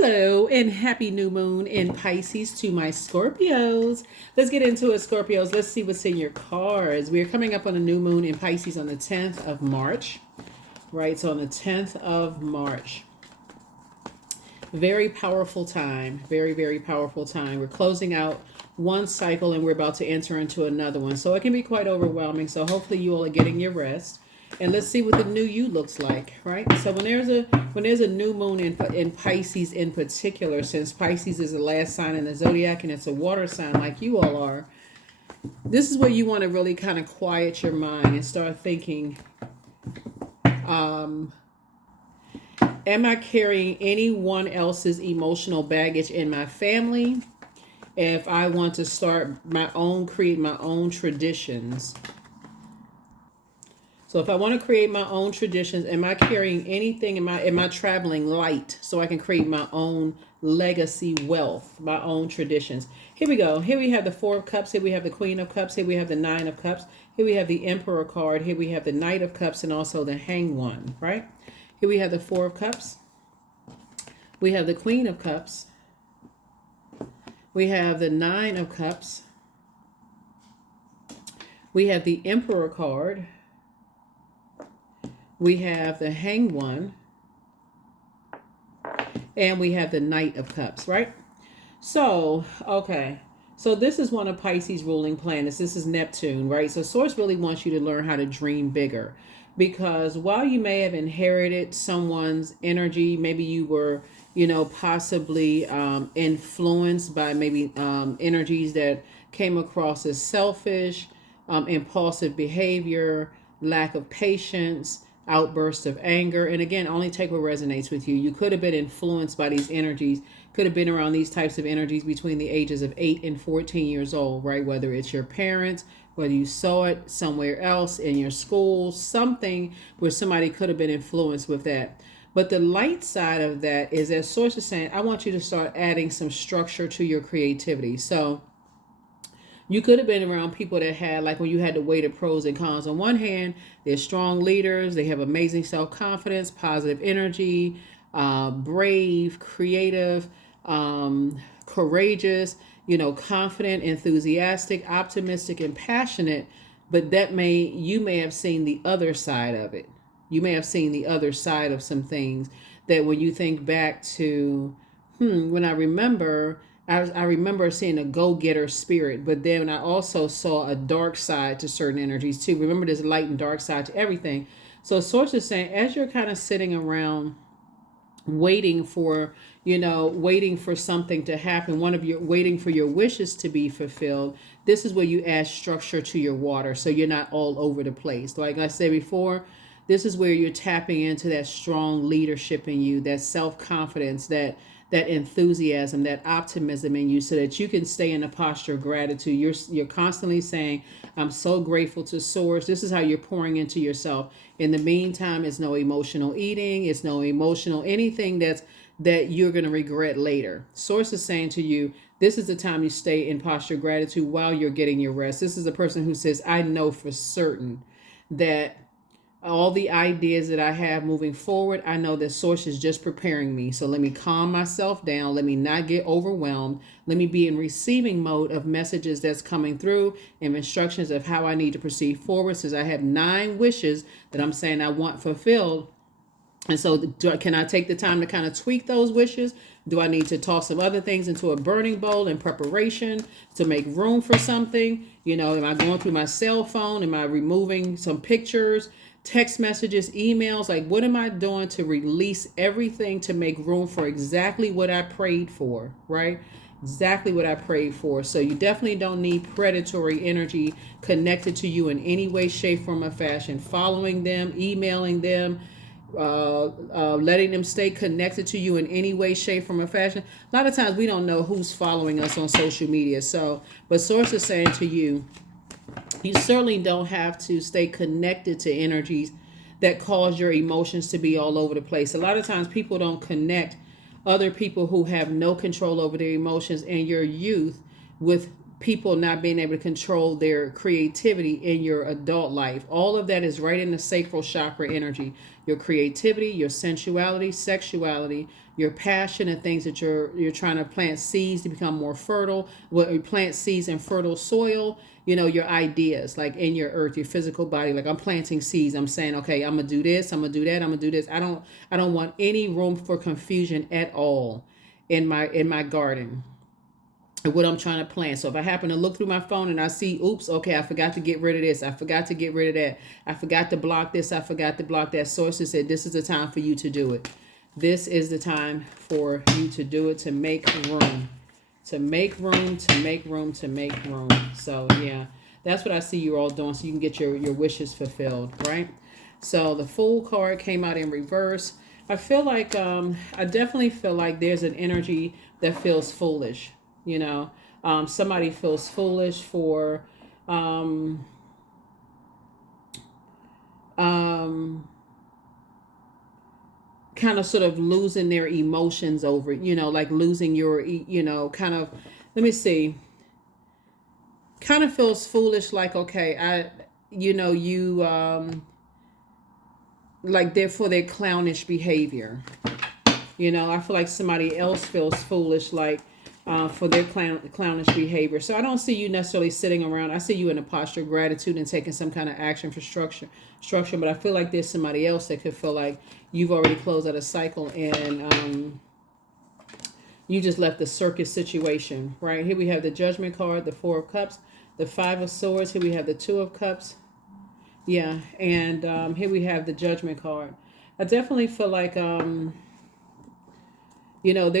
Hello and happy new moon in Pisces to my Scorpios. Let's get into it, Scorpios. Let's see what's in your cards. We are coming up on a new moon in Pisces on the 10th of March. Right, so on the 10th of March. Very powerful time. Very, very powerful time. We're closing out one cycle and we're about to enter into another one. So it can be quite overwhelming. So hopefully you all are getting your rest. And let's see what the new you looks like, right? So when there's a new moon in Pisces in particular, since Pisces is the last sign in the zodiac and it's a water sign like you all are, this is where you want to really kind of quiet your mind and start thinking, am I carrying anyone else's emotional baggage in my family? If I want to create my own traditions. So if I want to create my own traditions, am I carrying anything? Am I traveling light so I can create my own legacy wealth, my own traditions? Here we go. Here we have the Four of Cups. Here we have the Queen of Cups. Here we have the Nine of Cups. Here we have the Emperor card. Here we have the Knight of Cups and also the Hanged One, right? Here we have the Four of Cups. We have the Queen of Cups. We have the Nine of Cups. We have the Emperor card. We have the Hanged One, and we have the Knight of Cups, right? So, okay. So this is one of Pisces' ruling planets. This is Neptune, right? So Source really wants you to learn how to dream bigger. Because while you may have inherited someone's energy, maybe you were, possibly influenced by maybe energies that came across as selfish, impulsive behavior, lack of patience, outbursts of anger. And again, only take what resonates with you. You could have been influenced by these energies, could have been around these types of energies between the ages of 8 and 14 years old, right? Whether it's your parents, whether you saw it somewhere else in your school, something where somebody could have been influenced with that. But the light side of that is, as Source is saying, I want you to start adding some structure to your creativity. So you could have been around people that had, like when you had to weigh the pros and cons. On one hand, they're strong leaders. They have amazing self-confidence, positive energy, brave, creative, courageous, confident, enthusiastic, optimistic, and passionate. But you may have seen the other side of it. You may have seen the other side of some things that when you think back to, when I remember seeing a go-getter spirit, but then I also saw a dark side to certain energies too. Remember, there's light and dark side to everything. So Source is saying, as you're kind of sitting around waiting for something to happen, waiting for your wishes to be fulfilled, this is where you add structure to your water so you're not all over the place. Like I said before, this is where you're tapping into that strong leadership in you, that self-confidence, that enthusiasm, that optimism in you, so that you can stay in a posture of gratitude. You're constantly saying, I'm so grateful to Source. This is how you're pouring into yourself. In the meantime, it's no emotional eating. It's no emotional anything that you're going to regret later. Source is saying to you, this is the time you stay in posture of gratitude while you're getting your rest. This is a person who says, I know for certain that all the ideas that I have moving forward, I know that Source is just preparing me. So let me calm myself down. Let me not get overwhelmed. Let me be in receiving mode of messages that's coming through and instructions of how I need to proceed forward. Since I have 9 wishes that I'm saying I want fulfilled. And so can I take the time to kind of tweak those wishes? Do I need to toss some other things into a burning bowl in preparation to make room for something? Am I going through my cell phone? Am I removing some pictures, text messages, emails? Like, what am I doing to release everything to make room for exactly what I prayed for, right? Exactly what I prayed for. So you definitely don't need predatory energy connected to you in any way, shape, form, or fashion. Following them, emailing them, letting them stay connected to you in any way, shape, form, or fashion. A lot of times we don't know who's following us on social media. But Source is saying to you, you certainly don't have to stay connected to energies that cause your emotions to be all over the place. A lot of times people don't connect other people who have no control over their emotions in your youth with people not being able to control their creativity in your adult life. All of that is right in the sacral chakra energy. Your creativity, your sensuality, sexuality, your passion and things that you're trying to plant seeds to become more fertile. What you plant seeds in fertile soil, your ideas, like in your earth, your physical body. Like I'm planting seeds. I'm saying, okay, I'm gonna do this, I'm gonna do that, I'm gonna do this. I don't want any room for confusion at all in my garden, what I'm trying to plan. So if I happen to look through my phone and I see, oops, okay, I forgot to get rid of this, I forgot to get rid of that, I forgot to block this, I forgot to block that. Sources said this is the time for you to do it. This is the time for you to do it, to make room, to make room, to make room, to make room. So yeah, that's what I see you all doing, so you can get your wishes fulfilled, right? So the Fool card came out in reverse. I feel like I definitely feel like there's an energy that feels foolish. Somebody feels foolish for kind of sort of losing their emotions over it, like losing your, kind of, let me see, kind of feels foolish, like, okay, you like they're for their clownish behavior. I feel like somebody else feels foolish, like for their clownish behavior. So I don't see you necessarily sitting around. I see you in a posture of gratitude and taking some kind of action for structure. But I feel like there's somebody else that could feel like you've already closed out a cycle and you just left the circus situation. Right here we have the Judgment card, the Four of Cups, the Five of Swords. Here we have the Two of Cups. Yeah, and here we have the Judgment card. I definitely feel like there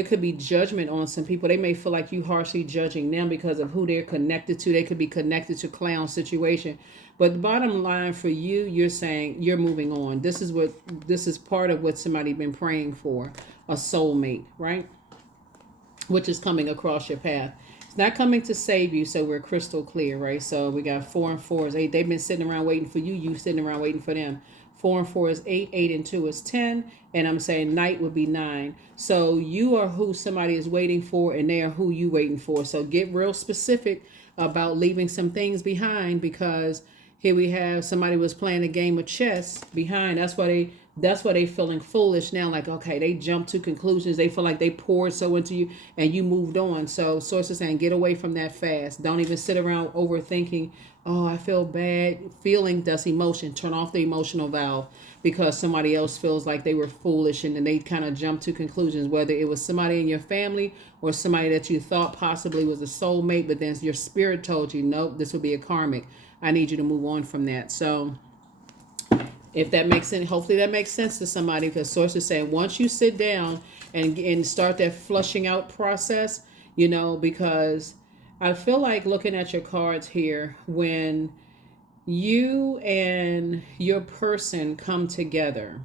could be judgment on some people. They may feel like you harshly judging them because of who they're connected to. They could be connected to clown situation. But the bottom line for you, you're saying you're moving on. This is part of what somebody been praying for, a soulmate, right? Which is coming across your path. It's not coming to save you, so we're crystal clear, right? So we got 4 and 4 is 8. They've been sitting around waiting for you. You sitting around waiting for them. 4 and 4 is 8. 8 and 2 is 10. And I'm saying night would be 9. So you are who somebody is waiting for, and they are who you waiting for. So get real specific about leaving some things behind, because here we have somebody was playing a game of chess behind. That's why they feeling foolish now. Like, okay, they jumped to conclusions. They feel like they poured so into you and you moved on. So sources saying get away from that fast. Don't even sit around overthinking. Oh, I feel bad. Feeling, that's emotion. Turn off the emotional valve, because somebody else feels like they were foolish and then they kind of jump to conclusions, whether it was somebody in your family or somebody that you thought possibly was a soulmate, but then your spirit told you, nope, this will be a karmic. I need you to move on from that. So if that makes sense, hopefully that makes sense to somebody, because sources saying once you sit down and start that flushing out process, because I feel like looking at your cards here, when you and your person come together,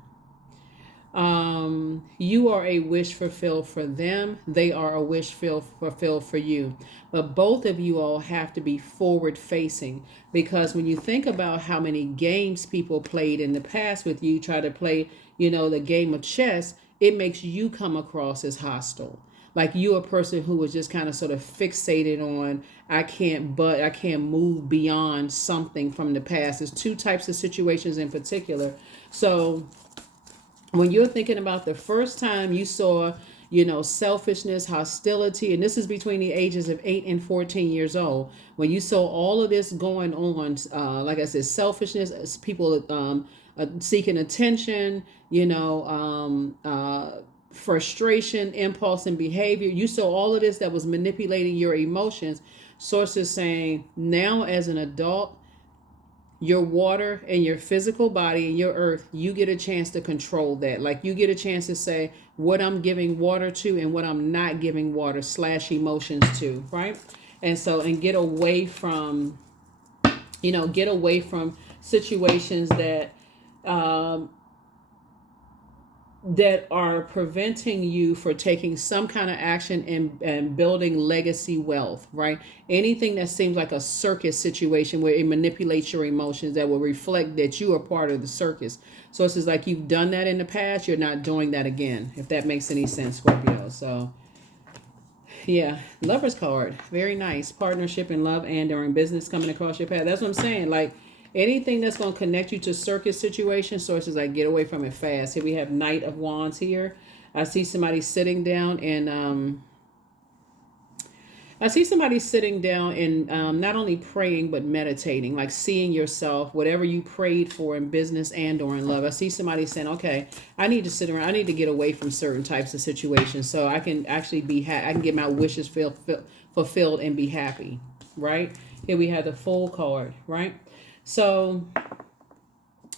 you are a wish fulfilled for them. They are a wish fulfilled for you. But both of you all have to be forward facing, because when you think about how many games people played in the past with you, try to play, the game of chess, it makes you come across as hostile. Like you a person who was just kind of sort of fixated on, I can't move beyond something from the past. There's two types of situations in particular. So when you're thinking about the first time you saw, selfishness, hostility, and this is between the ages of 8 and 14 years old, when you saw all of this going on, like I said, selfishness, people seeking attention, frustration, impulse, and behavior. You saw all of this that was manipulating your emotions. Sources saying now as an adult, your water and your physical body and your earth, you get a chance to control that. Like you get a chance to say what I'm giving water to and what I'm not giving water / emotions to, right? And so, and get away from situations that that are preventing you for taking some kind of action and building legacy wealth, right? Anything that seems like a circus situation where it manipulates your emotions, that will reflect that you are part of the circus. So it's just like you've done that in the past, you're not doing that again, if that makes any sense, Scorpio. So yeah, Lover's card, very nice. Partnership in love and during business coming across your path. That's what I'm saying. Like anything that's going to connect you to circus situations, sources like get away from it fast. Here we have Knight of Wands here. I see somebody sitting down and I see somebody sitting down and not only praying but meditating, like seeing yourself, whatever you prayed for in business and or in love. I see somebody saying, "Okay, I need to sit around. I need to get away from certain types of situations so I can actually I can get my wishes fulfilled and be happy." Right here we have the Fool card. Right, so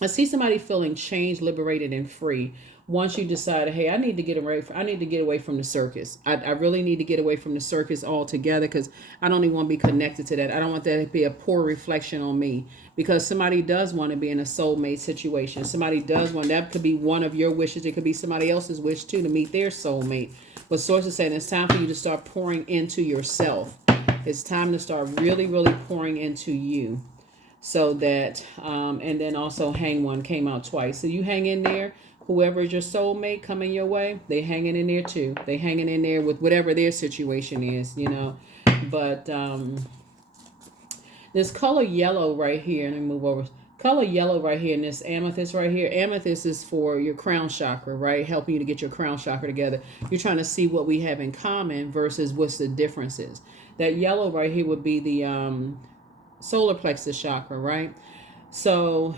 I see somebody feeling changed, liberated, and free. Once you decide, hey, I need to get away. I need to get away from the circus. I really need to get away from the circus altogether because I don't even want to be connected to that. I don't want that to be a poor reflection on me because somebody does want to be in a soulmate situation. Somebody does want, that could be one of your wishes. It could be somebody else's wish too, to meet their soulmate. But Source is saying it's time for you to start pouring into yourself. It's time to start really, really pouring into you. So that, and then also Hang One came out twice. So you hang in there. Whoever is your soulmate coming your way, they hanging in there too. They hanging in there with whatever their situation is, you know. But this color yellow right here, let me move over. Color yellow right here, and this amethyst right here. Amethyst is for your crown chakra, right? Helping you to get your crown chakra together. You're trying to see what we have in common versus what's the differences. That yellow right here would be the solar plexus chakra, right? So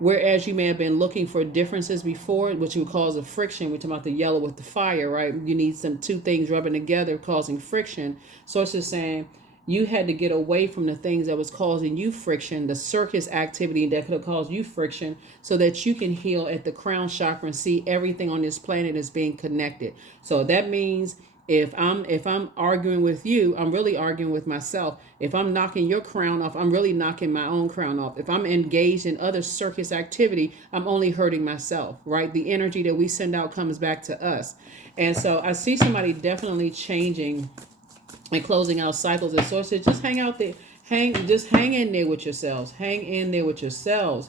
whereas you may have been looking for differences before, which would cause a friction, we're talking about the yellow with the fire, right? You need some two things rubbing together causing friction. So it's just saying you had to get away from the things that was causing you friction, the circus activity that could have caused you friction, so that you can heal at the crown chakra and see everything on this planet is being connected. So that means if I'm arguing with you, I'm really arguing with myself. If I'm knocking your crown off, I'm really knocking my own crown off. If I'm engaged in other circus activity, I'm only hurting myself, right? The energy that we send out comes back to us. And so I see somebody definitely changing and closing out cycles. And so it says just hang out there. Just hang in there with yourselves. Hang in there with yourselves,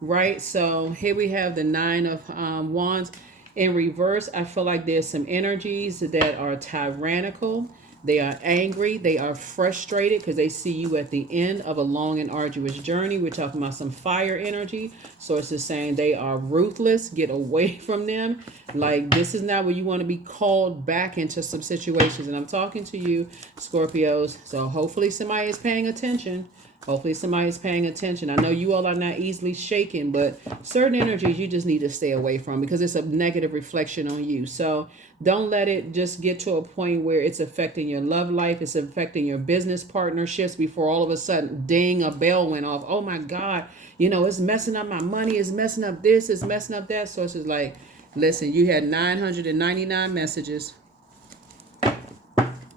right? So here we have the Nine of Wands. In reverse, I feel like there's some energies that are tyrannical. They are angry. They are frustrated because they see you at the end of a long and arduous journey. We're talking about some fire energy. So it's just saying they are ruthless. Get away from them. Like, this is not where you want to be called back into some situations. And I'm talking to you, Scorpios. So hopefully somebody is paying attention. Hopefully somebody's paying attention. I know you all are not easily shaken, but certain energies you just need to stay away from because it's a negative reflection on you. So don't let it just get to a point where it's affecting your love life. It's affecting your business partnerships before all of a sudden, ding, a bell went off. Oh my God, you know, it's messing up my money. It's messing up this. It's messing up that. So it's just like, listen, you had 999 messages.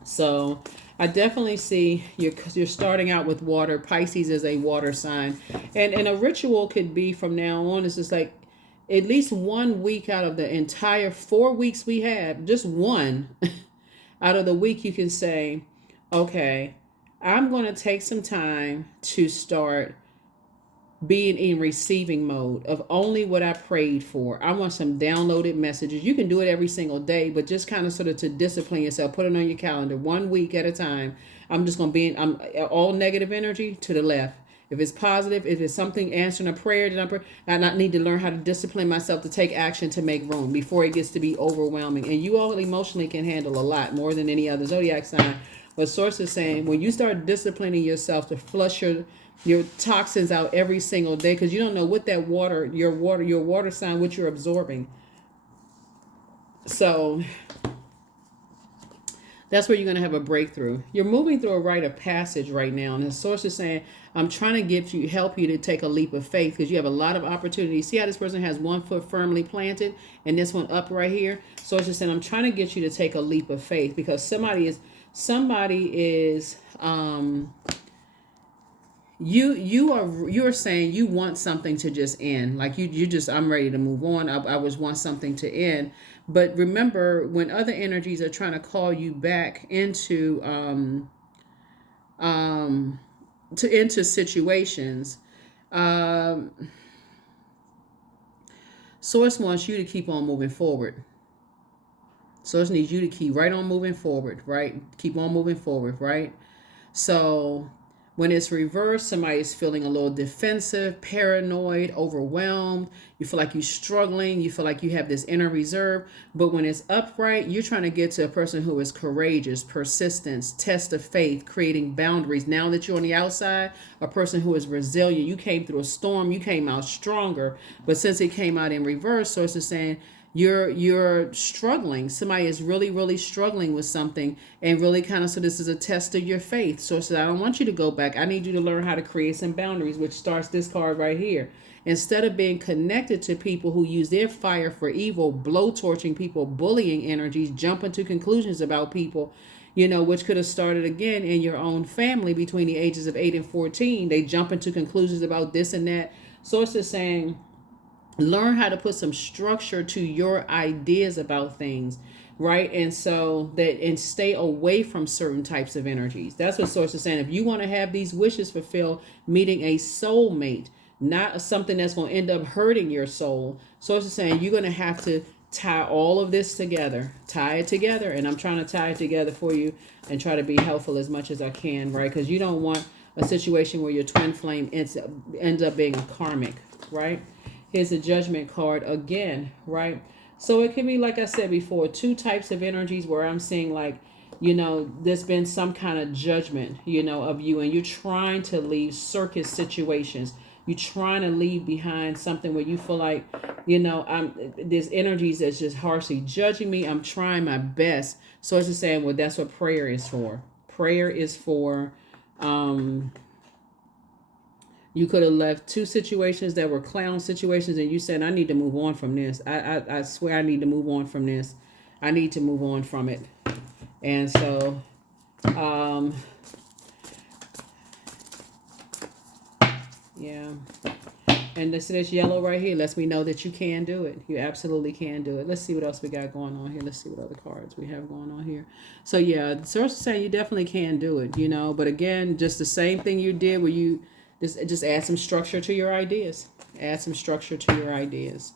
So I definitely see you're starting out with water. Pisces is a water sign. And a ritual could be from now on, it's just like at least 1 week out of the entire 4 weeks we have, just one out of the week you can say, okay, I'm going to take some time to start being in receiving mode of only what I prayed for. I want some downloaded messages. You can do it every single day, but just kind of sort of to discipline yourself, put it on your calendar 1 week at a time. I'm just going to be in, I'm all negative energy to the left. If it's positive, if it's something answering a prayer that I not need to learn how to discipline myself to take action to make room before it gets to be overwhelming. And you all emotionally can handle a lot more than any other zodiac sign. But Source is saying when you start disciplining yourself to flush your toxins out every single day, because you don't know what that your water sign, what you're absorbing. So that's where you're going to have a breakthrough. You're moving through a rite of passage right now. And the Source is saying, I'm trying to help you to take a leap of faith because you have a lot of opportunities. See how this person has 1 foot firmly planted and this one up right here? Source is saying, I'm trying to get you to take a leap of faith because somebody is you're saying you want something to just end. Like you just, I'm ready to move on. I was want something to end. But remember, when other energies are trying to call you back into into situations, Source wants you to keep on moving forward. Source needs you to keep right on moving forward, right? Keep on moving forward, right? So When it's reversed, somebody is feeling a little defensive, paranoid, overwhelmed. You feel like you're struggling. You feel like you have this inner reserve. But when it's upright, you're trying to get to a person who is courageous, persistence, test of faith, creating boundaries. Now that you're on the outside, a person who is resilient. You came through a storm. You came out stronger. But since it came out in reverse, so it's just saying, you're struggling. Somebody is really struggling with something, and really kind of, so this is a test of your faith. So I don't want you to go back. I need you to learn how to create some boundaries, which starts this card right here. Instead of being connected to people who use their fire for evil, blowtorching people, bullying energies, jumping to conclusions about people, which could have started again in your own family between the ages of 8 and 14. They jump into conclusions about this and that. So it's just saying, learn how to put some structure to your ideas about things, right? And so that, and stay away from certain types of energies. That's what Source is saying. If you want to have these wishes fulfilled, meeting a soulmate, not something that's going to end up hurting your soul. Source is saying you're going to have to tie all of this together, tie it together. And I'm trying to tie it together for you and try to be helpful as much as I can, right? Because you don't want a situation where your twin flame ends up being a karmic, right? Here's a judgment card again, right? So it can be, like I said before, two types of energies where I'm seeing like, there's been some kind of judgment, of you, and you're trying to leave circus situations. You're trying to leave behind something where you feel like, there's energies that's just harshly judging me. I'm trying my best. So it's just saying, well, that's what prayer is for. Prayer is for, you could have left two situations that were clown situations, and you said, I need to move on from this. I swear I need to move on from this. I need to move on from it. And so, yeah. And this yellow right here lets me know that you can do it. You absolutely can do it. Let's see what else we got going on here. Let's see what other cards we have going on here. So yeah, Source is saying you definitely can do it, But again, just the same thing you did where you just add some structure to your ideas. Add some structure to your ideas.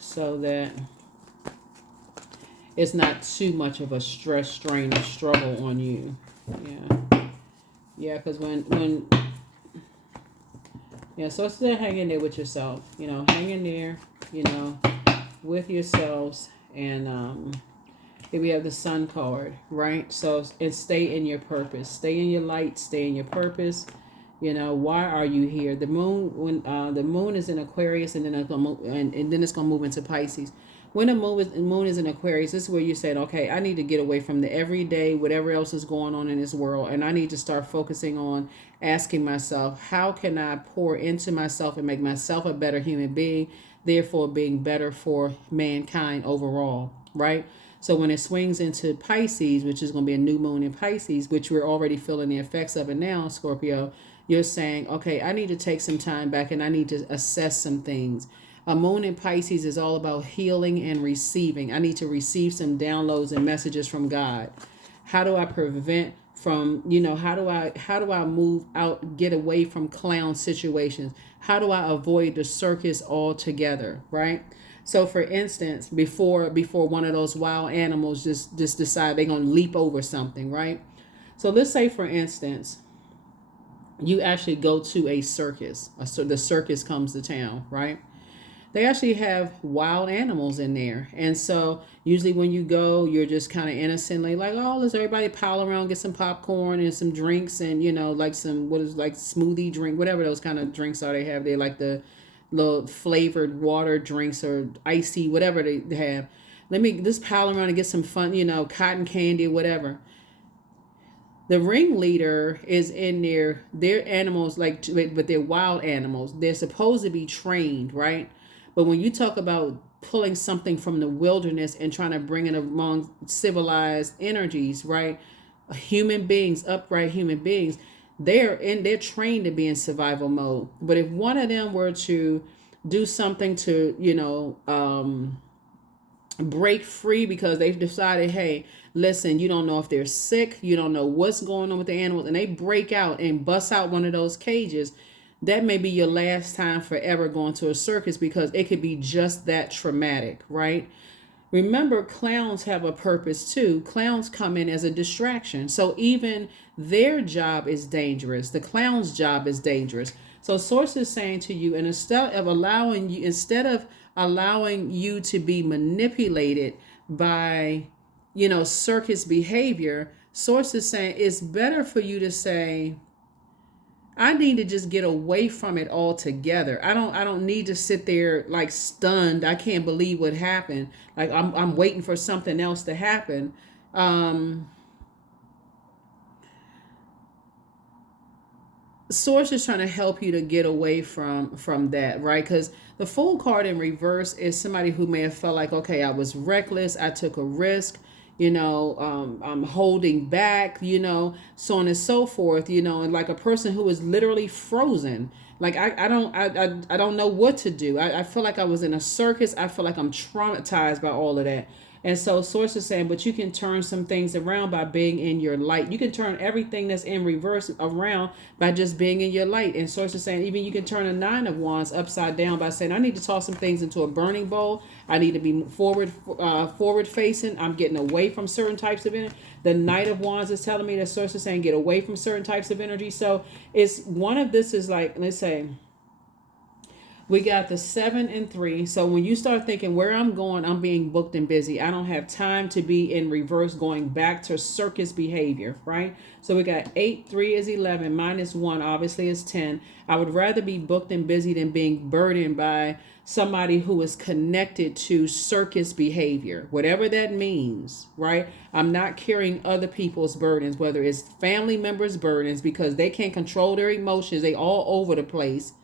So that it's not too much of a stress, strain, or struggle on you. Yeah. Yeah, because so it's still hang in there with yourself. Hang in there, with yourselves. And here we have the Sun card, right? So, and stay in your purpose. Stay in your light. Stay in your purpose. Why are you here? The moon, when the moon is in Aquarius, and then it's gonna move, and then it's gonna move into Pisces. When the moon is in Aquarius, this is where you're saying, okay, I need to get away from the everyday, whatever else is going on in this world, and I need to start focusing on asking myself, how can I pour into myself and make myself a better human being, therefore being better for mankind overall, right? So when it swings into Pisces, which is going to be a new moon in Pisces, which we're already feeling the effects of it now, Scorpio, you're saying, okay, I need to take some time back and I need to assess some things. A moon in Pisces is all about healing and receiving. I need to receive some downloads and messages from God. How do I prevent from, how do I move out, get away from clown situations? How do I avoid the circus altogether, right? So for instance, before one of those wild animals just decide they're going to leap over something, right? So let's say, for instance, you actually go to a circus. So the circus comes to town, right? They actually have wild animals in there. And so usually when you go, you're just kind of innocently like, oh, let's everybody pile around, get some popcorn and some drinks and, like some, smoothie drink, whatever those kind of drinks are they have. They like the little flavored water drinks or icy, whatever they have. Let me just pile around and get some fun, cotton candy, whatever. The ringleader is in there. They're animals, but they're wild animals. They're supposed to be trained, right? But when you talk about pulling something from the wilderness and trying to bring it among civilized energies, right? Human beings, upright human beings, they're trained to be in survival mode. But if one of them were to do something to, break free because they've decided, hey, listen, you don't know if they're sick, you don't know what's going on with the animals, and they break out and bust out one of those cages, that may be your last time forever going to a circus because it could be just that traumatic, right? Remember, clowns have a purpose too. Clowns come in as a distraction. So even their job is dangerous. The clown's job is dangerous. So source is saying to you, and instead of allowing you to be manipulated by, circus behavior, source is saying it's better for you to say, I need to just get away from it altogether. I don't need to sit there like stunned. I can't believe what happened. Like I'm waiting for something else to happen. Um Source is trying to help you to get away from that, right? Because the Fool card in reverse is somebody who may have felt like, okay, I was reckless, I took a risk, I'm holding back, so on and so forth, and like a person who is literally frozen. Like I don't know what to do. I feel like I was in a circus. I feel like I'm traumatized by all of that. And so source is saying, but you can turn some things around by being in your light. You can turn everything that's in reverse around by just being in your light. And source is saying, even you can turn a 9 of Wands upside down by saying, I need to toss some things into a burning bowl. I need to be forward facing. I'm getting away from certain types of energy. The Knight of Wands is telling me that source is saying, get away from certain types of energy. So it's one of this is like, let's say, we got the 7 and 3. So when you start thinking where I'm going, I'm being booked and busy. I don't have time to be in reverse going back to circus behavior, right? So we got 8, 3 is 11, -1 obviously is 10. I would rather be booked and busy than being burdened by somebody who is connected to circus behavior, whatever that means, right? I'm not carrying other people's burdens, whether it's family members' burdens, because they can't control their emotions. They all over the place.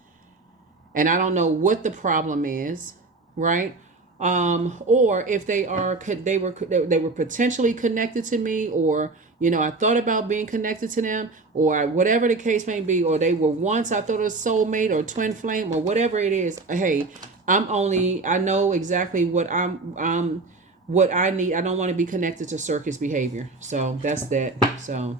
And I don't know what the problem is, right? Or if they were potentially connected to me, or I thought about being connected to them, or whatever the case may be, or they were once I thought it was soulmate or twin flame or whatever it is. Hey, I know exactly what what I need. I don't want to be connected to circus behavior. So that's that. So,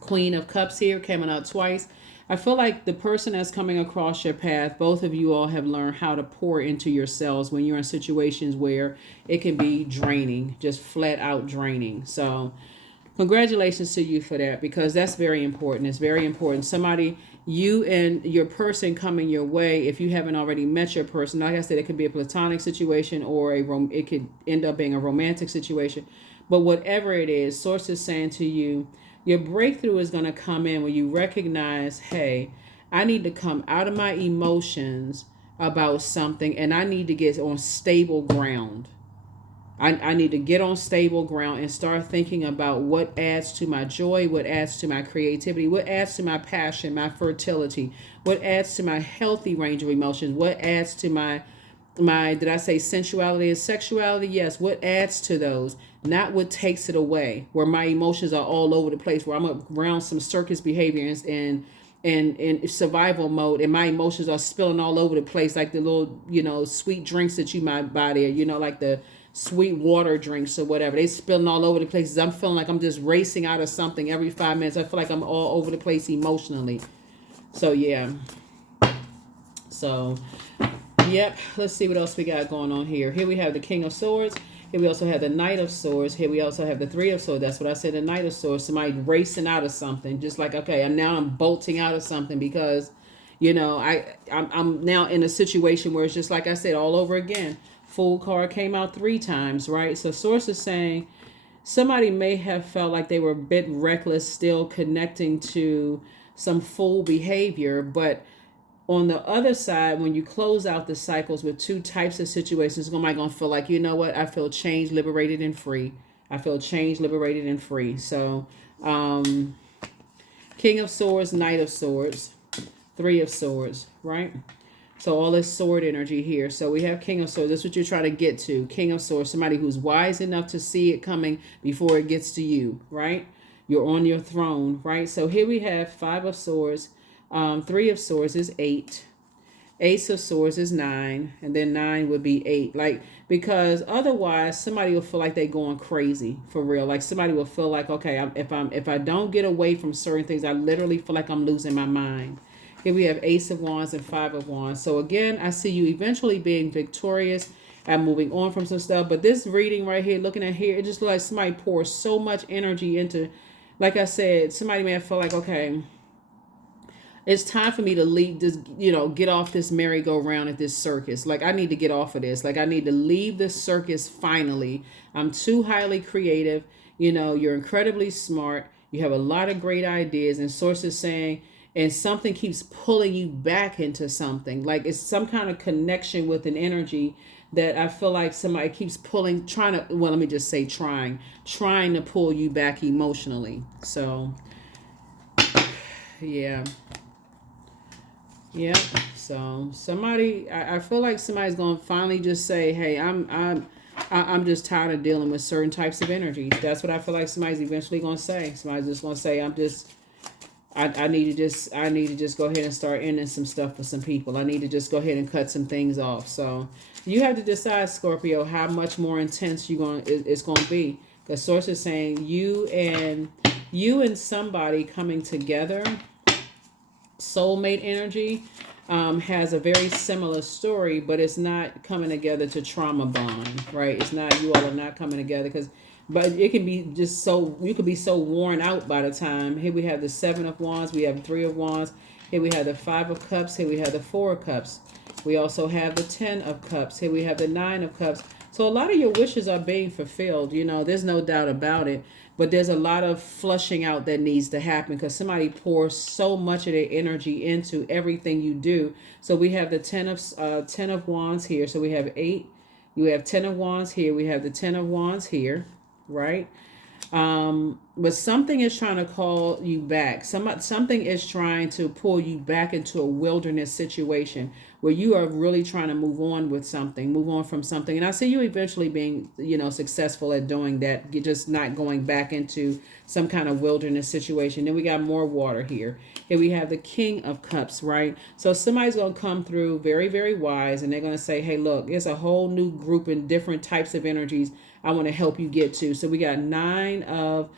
Queen of Cups here coming out twice. I feel like the person that's coming across your path, both of you all have learned how to pour into yourselves when you're in situations where it can be draining, just flat out draining. So congratulations to you for that, because that's very important. It's very important. Somebody, you and your person coming your way, if you haven't already met your person, like I said, it could be a platonic situation or it could end up being a romantic situation. But whatever it is, source is saying to you, your breakthrough is going to come in when you recognize, hey, I need to come out of my emotions about something, and I need to get on stable ground. I need to get on stable ground and start thinking about what adds to my joy, what adds to my creativity, what adds to my passion, my fertility, what adds to my healthy range of emotions, what adds to my did I say sensuality and sexuality? Yes. What adds to those, not what takes it away, where my emotions are all over the place, where I'm around some circus behaviors and in survival mode, and my emotions are spilling all over the place, like the little sweet drinks that you might buy there, like the sweet water drinks or whatever. They spilling all over the places. I'm feeling like I'm just racing out of something every 5 minutes. I feel like I'm all over the place emotionally. So yeah. So yep, let's see what else we got going on here. Here we have the King of Swords. Here we also have the Knight of Swords. Here we also have the 3 of Swords. That's what I said, the Knight of Swords. Somebody racing out of something. Just like, okay, and now I'm bolting out of something because, I'm now in a situation where it's just like I said, all over again. Fool card came out 3 times, right? So source is saying somebody may have felt like they were a bit reckless, still connecting to some fool behavior, but on the other side, when you close out the cycles with 2 types of situations, somebody gonna feel like, you know what, I feel changed, liberated, and free. I feel changed, liberated, and free. So, King of Swords, Knight of Swords, 3 of Swords, right? So all this sword energy here. So we have King of Swords. That's what you're trying to get to. King of Swords, somebody who's wise enough to see it coming before it gets to you, right? You're on your throne, right? So here we have 5 of Swords. 3 of Swords is 8. Ace of Swords is 9. And then 9 would be 8. Like, because otherwise somebody will feel like they're going crazy for real. Like somebody will feel like, okay, if I don't get away from certain things, I literally feel like I'm losing my mind. Here we have Ace of Wands and Five of Wands. So again, I see you eventually being victorious and moving on from some stuff. But this reading right here, looking at here, it just looks like somebody pours so much energy into, like I said, somebody may have felt like, okay, it's time for me to leave this, get off this merry-go-round at this circus. Like, I need to get off of this. Like, I need to leave this circus finally. I'm too highly creative. You're incredibly smart. You have a lot of great ideas, and sources saying, and something keeps pulling you back into something. Like, it's some kind of connection with an energy that I feel like somebody keeps pulling, let me just say trying to pull you back emotionally. So, yeah. Yeah. So somebody, I feel like somebody's going to finally just say, hey, I'm just tired of dealing with certain types of energy. That's what I feel like somebody's eventually going to say. Somebody's just going to say, I need to just go ahead and start ending some stuff for some people. I need to just go ahead and cut some things off. So you have to decide, Scorpio, how much more intense it's going to be. The source is saying you and somebody coming together, soulmate energy, has a very similar story, but it's not coming together to trauma bond, right? It's not, you all are not coming together but it can be just so, you could be so worn out by the time. Here we have the Seven of Wands, we have the Three of Wands, here we have the Five of Cups, here we have the Four of Cups. We also have the 10 of Cups, here we have the 9 of Cups. So a lot of your wishes are being fulfilled, there's no doubt about it. But there's a lot of flushing out that needs to happen because somebody pours so much of their energy into everything you do. So we have the 10 of Wands here. So we have 8. You have 10 of Wands here. We have the 10 of Wands here, right? But something is trying to call you back. Something is trying to pull you back into a wilderness situation where you are really trying to move on from something. And I see you eventually being, successful at doing that. You're just not going back into some kind of wilderness situation. Then we got more water here. Here we have the King of Cups, right? So somebody's going to come through very, very wise, and they're going to say, hey, look, there's a whole new group and different types of energies I want to help you get to. So we got nine of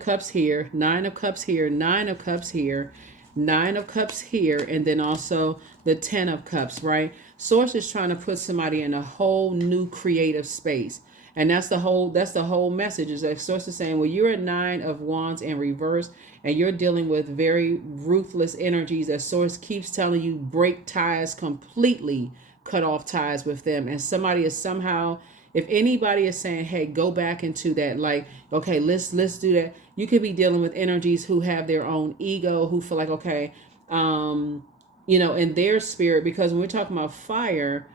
Cups here, 9 of Cups here, 9 of Cups here, 9 of Cups here, and then also the 10 of Cups, right? Source is trying to put somebody in a whole new creative space. And that's the whole message, is that Source is saying, well, you're at 9 of Wands in reverse, and you're dealing with very ruthless energies that Source keeps telling you, break ties completely, cut off ties with them. And somebody is somehow, if anybody is saying, hey, go back into that, like, okay, let's do that. You could be dealing with energies who have their own ego, who feel like, okay, in their spirit, because when we're talking about fire,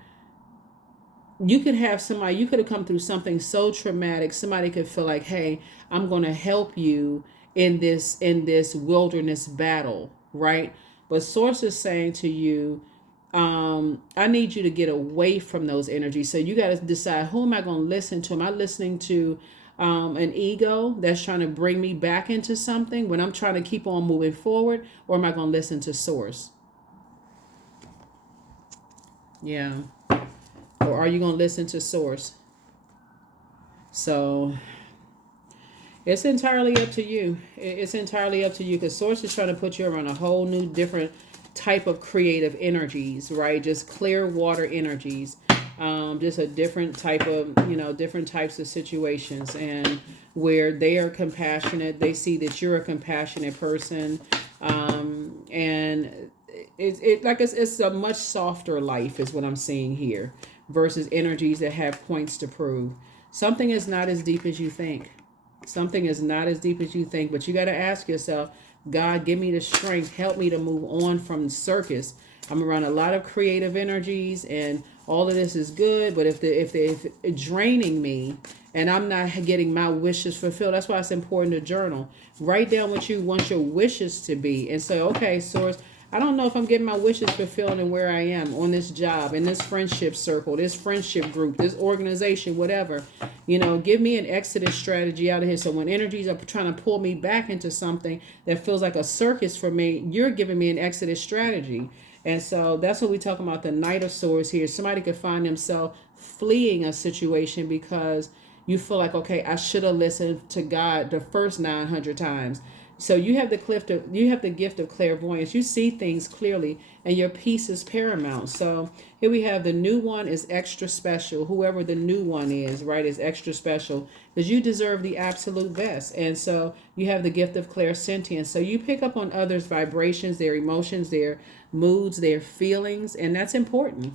you could have come through something so traumatic. Somebody could feel like, hey, I'm going to help you in this wilderness battle, right? But Source is saying to you, I need you to get away from those energies. So you got to decide, who am I going to listen to? Am I listening to an ego that's trying to bring me back into something when I'm trying to keep on moving forward, or am I going to listen to Source? Yeah. Or are you going to listen to Source? So it's entirely up to you. It's entirely up to you, because Source is trying to put you around a whole new different type of creative energies, right? Just clear water energies. Just a different type of, different types of situations, and where they are compassionate, they see that you're a compassionate person. And it's a much softer life is what I'm seeing here, versus energies that have points to prove. Something is not as deep as you think. Something is not as deep as you think, but you got to ask yourself, God, give me the strength. Help me to move on from the circus. I'm around a lot of creative energies, and all of this is good. But if it's draining me, and I'm not getting my wishes fulfilled, that's why it's important to journal. Write down what you want your wishes to be, and say, okay, Source, I don't know if I'm getting my wishes fulfilled and where I am on this job, in this friendship circle, this friendship group, this organization, whatever. Give me an exodus strategy out of here. So when energies are trying to pull me back into something that feels like a circus for me, you're giving me an exodus strategy. And so that's what we're talking about, the Knight of Swords here. Somebody could find themselves fleeing a situation because you feel like, okay, I should have listened to God the first 900 times. So you have the gift of clairvoyance. You see things clearly, and your peace is paramount. So here we have the new one is extra special. Whoever the new one is, right, is extra special because you deserve the absolute best. And so you have the gift of clairsentience. So you pick up on others' vibrations, their emotions, their moods, their feelings, and that's important.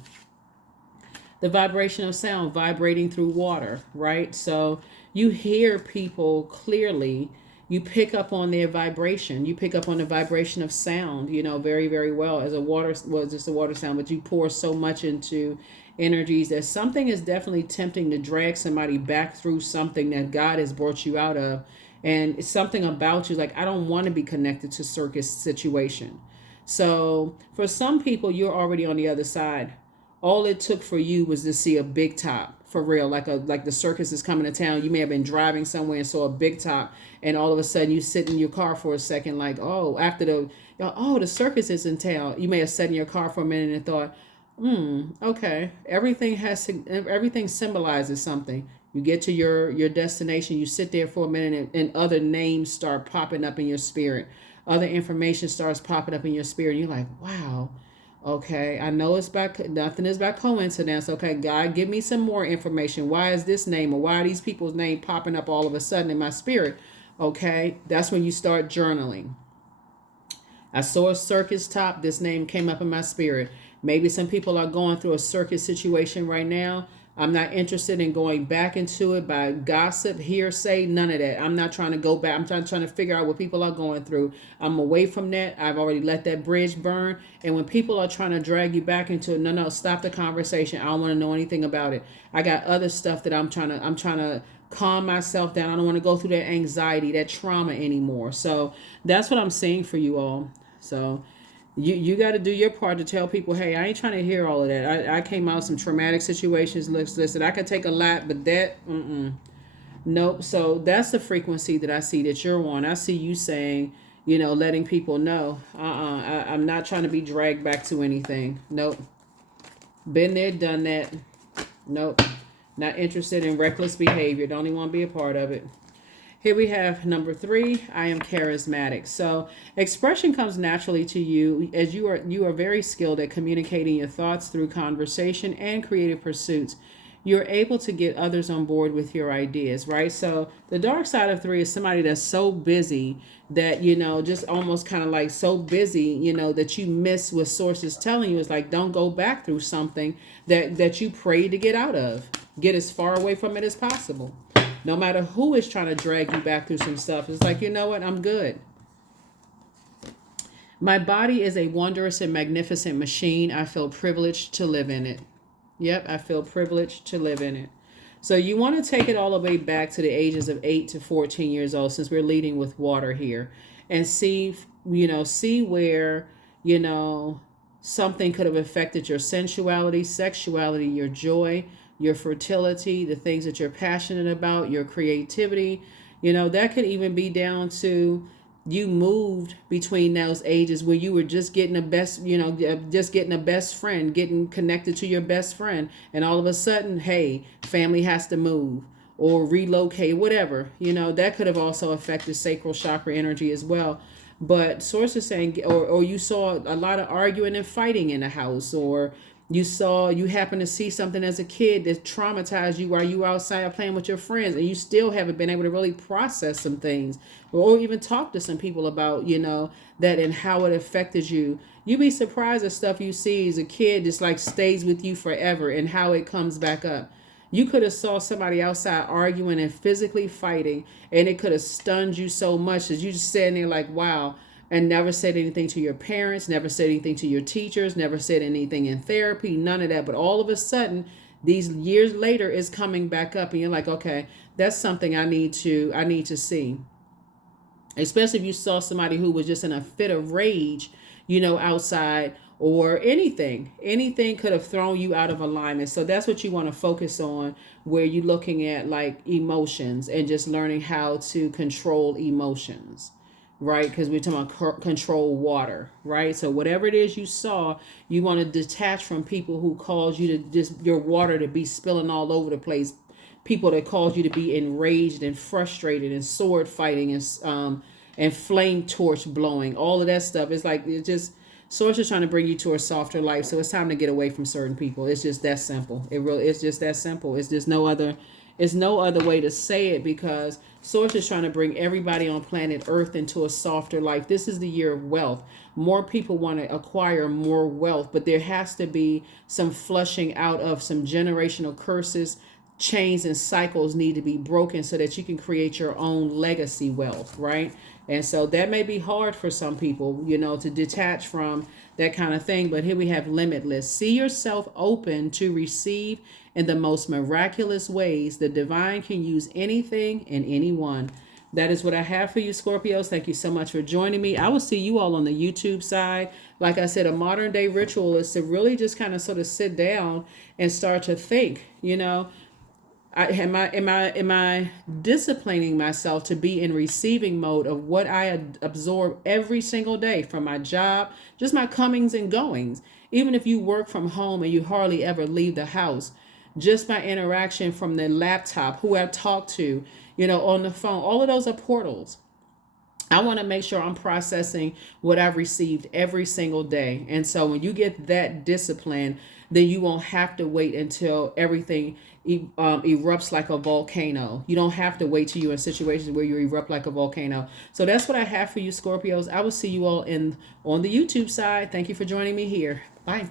The vibration of sound vibrating through water, right? So you hear people clearly. You pick up on their vibration. You pick up on the vibration of sound, very, very well as a water, well, just a water sound, but you pour so much into energies that something is definitely tempting to drag somebody back through something that God has brought you out of. And it's something about you, like, I don't want to be connected to circus situation. So for some people, you're already on the other side. All it took for you was to see a big top, for real, like the circus is coming to town. You may have been driving somewhere and saw a big top, and all of a sudden you sit in your car for a second, like, oh, after the circus is in town. You may have sat in your car for a minute and thought, okay, everything symbolizes something. You get to your destination, you sit there for a minute, and other names start popping up in your spirit. Other information starts popping up in your spirit. You're like, wow. Okay, I know it's by nothing is by coincidence. Okay, God, give me some more information. Why is this name, or why are these people's name popping up all of a sudden in my spirit? Okay, that's when you start journaling. I saw a circus top. This name came up in my spirit. Maybe some people are going through a circus situation right now. I'm not interested in going back into it by gossip, hearsay, none of that. I'm not trying to go back. I'm trying to figure out what people are going through. I'm away from that. I've already let that bridge burn. And when people are trying to drag you back into it, no, stop the conversation. I don't want to know anything about it. I got other stuff that I'm trying to calm myself down. I don't want to go through that anxiety, that trauma anymore. So that's what I'm saying for you all. So you got to do your part to tell people, hey, I ain't trying to hear all of that. I came out of some traumatic situations. Listen, I could take a lot, but that, nope. So that's the frequency that I see that you're on. I see you saying, letting people know, I'm not trying to be dragged back to anything. Nope. Been there, done that. Nope. Not interested in reckless behavior. Don't even want to be a part of it. Here we have number 3. I am charismatic. So expression comes naturally to you as you are very skilled at communicating your thoughts through conversation and creative pursuits. You're able to get others on board with your ideas, right? So the dark side of 3 is somebody that's so busy that, just almost kind of like so busy, that you miss what sources telling you. Is like, don't go back through something that you prayed to get out of. Get as far away from it as possible. No matter who is trying to drag you back through some stuff, it's like, you know what? I'm good. My body is a wondrous and magnificent machine. I feel privileged to live in it. Yep, I feel privileged to live in it. So you want to take it all the way back to the ages of 8 to 14 years old, since we're leading with water here, and see where, something could have affected your sensuality, sexuality, your joy, your fertility, the things that you're passionate about, your creativity. That could even be down to you moved between those ages where you were just getting a best friend, getting connected to your best friend. And all of a sudden, hey, family has to move or relocate, whatever. That could have also affected sacral chakra energy as well. But sources saying, or you saw a lot of arguing and fighting in the house, or you happen to see something as a kid that traumatized you while you were outside playing with your friends, and you still haven't been able to really process some things, or even talk to some people about, that and how it affected you. You'd be surprised at stuff you see as a kid just like stays with you forever and how it comes back up. You could have saw somebody outside arguing and physically fighting, and it could have stunned you so much that you just sitting there like, wow, and never said anything to your parents, never said anything to your teachers, never said anything in therapy, none of that. But all of a sudden, these years later, is coming back up, and you're like, okay, that's something I need to see. Especially if you saw somebody who was just in a fit of rage, outside, or anything could have thrown you out of alignment. So that's what you want to focus on, where you're looking at like emotions and just learning how to control emotions, right? Because we're talking about control water, right? So whatever it is you saw, you want to detach from people who cause you to just your water to be spilling all over the place. People that cause you to be enraged and frustrated and sword fighting and and flame torch blowing. All of that stuff. It's like, it just, Source is trying to bring you to a softer life. So it's time to get away from certain people. It's just that simple. It's just that simple. It's just no other way to say it, because Source is trying to bring everybody on planet Earth into a softer life. This is the year of wealth. More people want to acquire more wealth, but there has to be some flushing out of some generational curses. Chains and cycles need to be broken so that you can create your own legacy wealth, right? And so that may be hard for some people, to detach from that kind of thing. But here we have limitless. See yourself open to receive in the most miraculous ways. The divine can use anything and anyone. That is what I have for you, Scorpios. Thank you so much for joining me. I will see you all on the YouTube side. Like I said, a modern day ritual is to really just kind of sort of sit down and start to think, am I disciplining myself to be in receiving mode of what I absorb every single day from my job, just my comings and goings. Even if you work from home and you hardly ever leave the house, just my interaction from the laptop, who I talk to, on the phone, all of those are portals. I want to make sure I'm processing what I've received every single day. And so when you get that discipline, then you won't have to wait until everything erupts like a volcano. You don't have to wait till you're in situations where you erupt like a volcano. So that's what I have for you, Scorpios. I will see you all on the YouTube side. Thank you for joining me here. Bye.